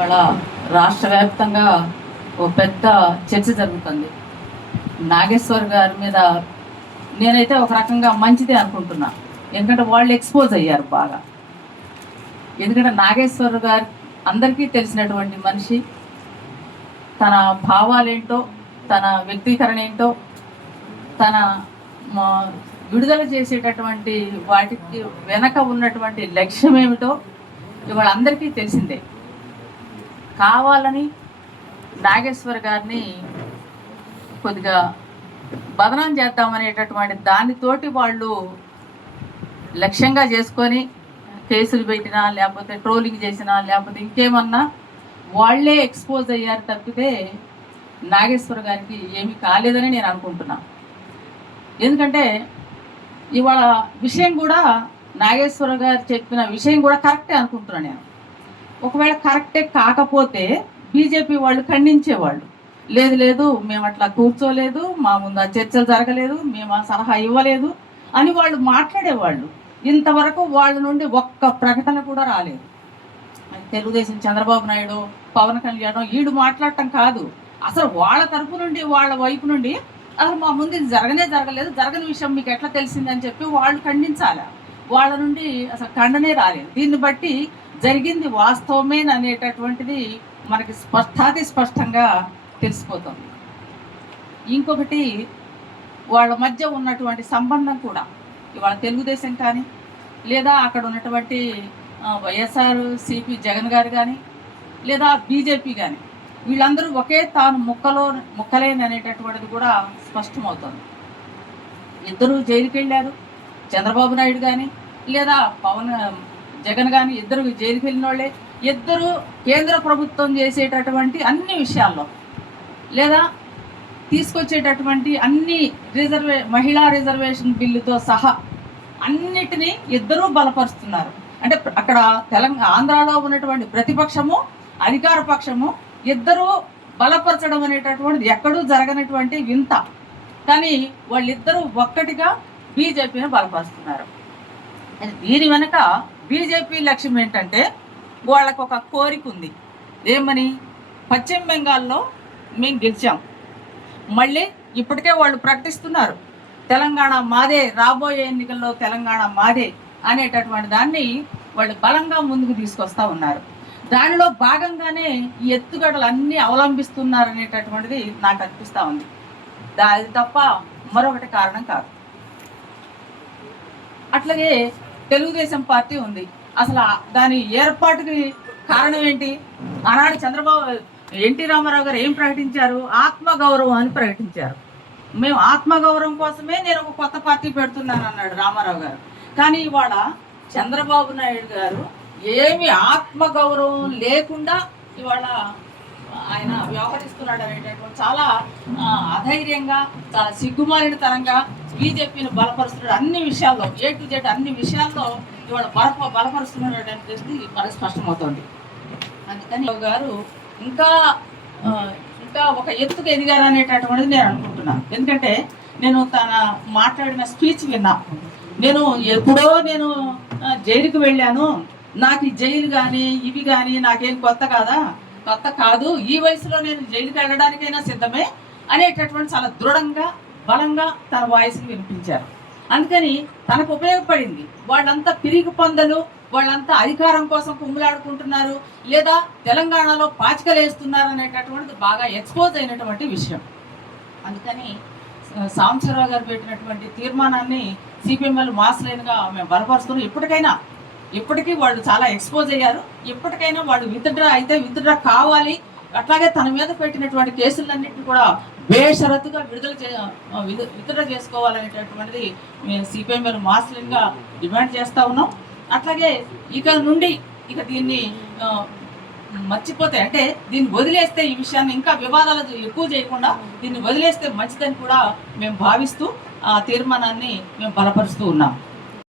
ఇవాళ రాష్ట్ర వ్యాప్తంగా ఓ పెద్ద చర్చ జరుగుతుంది. నాగేశ్వర్ గారి మీద నేనైతే ఒక రకంగా మంచిదే అనుకుంటున్నా. ఎందుకంటే వాళ్ళు ఎక్స్పోజ్ అయ్యారు బాగా. ఎందుకంటే నాగేశ్వర్ గారు అందరికీ తెలిసినటువంటి మనిషి. తన భావాలేంటో, తన వ్యక్తీకరణ ఏంటో, తన విడుదల చేసేటటువంటి వాటికి వెనక ఉన్నటువంటి లక్ష్యం ఏమిటో ఇవాళ అందరికీ తెలిసిందే. కావాలని నాగేశ్వర్ గారిని కొద్దిగా బదనాం చేద్దామనేటటువంటి దానితోటి వాళ్ళు లక్ష్యంగా చేసుకొని కేసులు పెట్టినా, లేకపోతే ట్రోలింగ్ చేసినా, లేకపోతే ఇంకేమన్నా వాళ్ళే ఎక్స్పోజ్ అయ్యారు తప్పితే నాగేశ్వర్ గారికి ఏమీ కాలేదని నేను అనుకుంటున్నా. ఎందుకంటే ఇవాళ విషయం కూడా నాగేశ్వర గారు చెప్పిన విషయం కూడా కరెక్టే అనుకుంటున్నాను నేను. ఒకవేళ కరెక్టే కాకపోతే బీజేపీ వాళ్ళు ఖండించేవాళ్ళు, లేదు లేదు మేము అట్లా కూర్చోలేదు, మా ముందు ఆ చర్చలు జరగలేదు, మేము ఆ సలహా ఇవ్వలేదు అని వాళ్ళు మాట్లాడేవాళ్ళు. ఇంతవరకు వాళ్ళ నుండి ఒక్క ప్రకటన కూడా రాలేదు. తెలుగుదేశం చంద్రబాబు నాయుడు, పవన్ కళ్యాణ్ వీడు మాట్లాడటం కాదు, అసలు వాళ్ళ తరపు నుండి, వాళ్ళ వైపు నుండి అసలు మా ముందు ఇది జరగలేదు, జరగని విషయం మీకు ఎట్లా తెలిసిందని చెప్పి వాళ్ళు ఖండించాలి. వాళ్ళ నుండి అసలు ఖండనే రాలేదు. దీన్ని బట్టి జరిగింది వాస్తవమే అనేటటువంటిది మనకి స్పష్టంగా తెలిసిపోతుంది. ఇంకొకటి, వాళ్ళ మధ్య ఉన్నటువంటి సంబంధం కూడా ఇవాళ తెలుగుదేశం కానీ, లేదా అక్కడ ఉన్నటువంటి వైఎస్ఆర్ సిపి జగన్ గారు కానీ, లేదా బీజేపీ కానీ, వీళ్ళందరూ ఒకే తాను ముక్కలేని అనేటటువంటిది కూడా స్పష్టమవుతుంది. ఇద్దరు జైలుకి వెళ్ళారు. చంద్రబాబు నాయుడు కానీ, లేదా జగన్ కానీ ఇద్దరు జైలుకి వెళ్ళిన వాళ్ళే. ఇద్దరు కేంద్ర ప్రభుత్వం చేసేటటువంటి అన్ని విషయాల్లో, లేదా తీసుకొచ్చేటటువంటి అన్ని మహిళా రిజర్వేషన్ బిల్లుతో సహా అన్నిటినీ ఇద్దరూ బలపరుస్తున్నారు. అంటే అక్కడ ఆంధ్రాలో ఉన్నటువంటి ప్రతిపక్షము, అధికార పక్షము ఇద్దరూ బలపరచడం అనేటటువంటిది ఎక్కడూ జరగనటువంటి వింత. కానీ వాళ్ళిద్దరూ ఒక్కటిగా బీజేపీని బలపరుస్తున్నారు. దీని వెనక బీజేపీ లక్ష్యం ఏంటంటే, వాళ్ళకు ఒక కోరిక ఉంది. ఏమని? పశ్చిమ బెంగాల్లో మేము గెలిచాం, మళ్ళీ ఇప్పటికే వాళ్ళు ప్రకటిస్తున్నారు తెలంగాణ మాదే, రాబోయే ఎన్నికల్లో తెలంగాణ మాదే అనేటటువంటి దాన్ని వాళ్ళు బలంగా ముందుకు తీసుకొస్తా ఉన్నారు. దానిలో భాగంగానే ఈ ఎత్తుగడలు అన్నీ అవలంబిస్తున్నారు అనేటటువంటిది నాకు అనిపిస్తూ ఉంది. అది తప్ప మరొకటి కారణం కాదు. అట్లాగే తెలుగుదేశం పార్టీ ఉంది. అసలు దాని ఏర్పాటుకి కారణం ఏంటి? ఆనాడు ఎన్టీ రామారావు గారు ఏం ప్రకటించారు? ఆత్మగౌరవం అని ప్రకటించారు. మేము ఆత్మగౌరవం కోసమే నేను ఒక కొత్త పార్టీ పెడుతున్నాను అన్నాడు రామారావు గారు. కానీ ఇవాళ చంద్రబాబు నాయుడు గారు ఏమి ఆత్మగౌరవం లేకుండా ఇవాళ ఆయన వ్యవహరిస్తున్నాడు అనేటటువంటి చాలా అధైర్యంగా, చాలా సిగ్గుమాలిన తరంగా బీజేపీని బలపరుస్తున్నాడు. అన్ని విషయాల్లో, A to Z అన్ని విషయాల్లో ఇవాళ బలపరుస్తున్నాడు అనేది మనకు స్పష్టమవుతుంది. అందుకని గారు ఇంకా ఒక ఎత్తుకు ఎదిగారు అనేటటువంటిది నేను అనుకుంటున్నాను. ఎందుకంటే నేను తన మాట్లాడిన స్పీచ్ విన్నా. ఎప్పుడో నేను జైలుకి వెళ్ళాను, నాకు ఈ జైలు కానీ ఇవి కానీ నాకేం కొత్త కాదు, ఈ వయసులో నేను జైలుకి వెళ్ళడానికైనా సిద్ధమే అనేటటువంటి చాలా దృఢంగా, బలంగా తన వాయిస్ని వినిపించారు. అందుకని తనకు ఉపయోగపడింది. వాళ్ళంతా పిరికి పొందలు, వాళ్ళంతా అధికారం కోసం కుమ్ములాడుకుంటున్నారు, లేదా తెలంగాణలో పాచికలు వేస్తున్నారు అనేటటువంటిది బాగా ఎక్స్పోజ్ అయినటువంటి విషయం. అందుకని సాంబశివరావు గారు పెట్టినటువంటి తీర్మానాన్ని సిపిఎంఎల్ మాస్ లైన్గా మేము బలపరుస్తున్నాం. ఇప్పటికీ వాళ్ళు చాలా ఎక్స్పోజ్ అయ్యారు. ఇప్పటికైనా వాళ్ళు విత్డ్రా కావాలి. అట్లాగే తన మీద పెట్టినటువంటి కేసులన్నింటినీ కూడా బేషరతుగా విత్డ్రా చేసుకోవాలనేటటువంటిది మేము సిపిఎంఎల్ మాస్ లైన్గా డిమాండ్ చేస్తూ ఉన్నాం. అట్లాగే ఇక దీన్ని మర్చిపోతే, అంటే దీన్ని వదిలేస్తే, ఈ విషయాన్ని ఇంకా వివాదాలు ఎక్కువ చేయకుండా దీన్ని వదిలేస్తే మంచిదని కూడా మేము భావిస్తూ ఆ తీర్మానాన్ని మేము బలపరుస్తూ ఉన్నాం.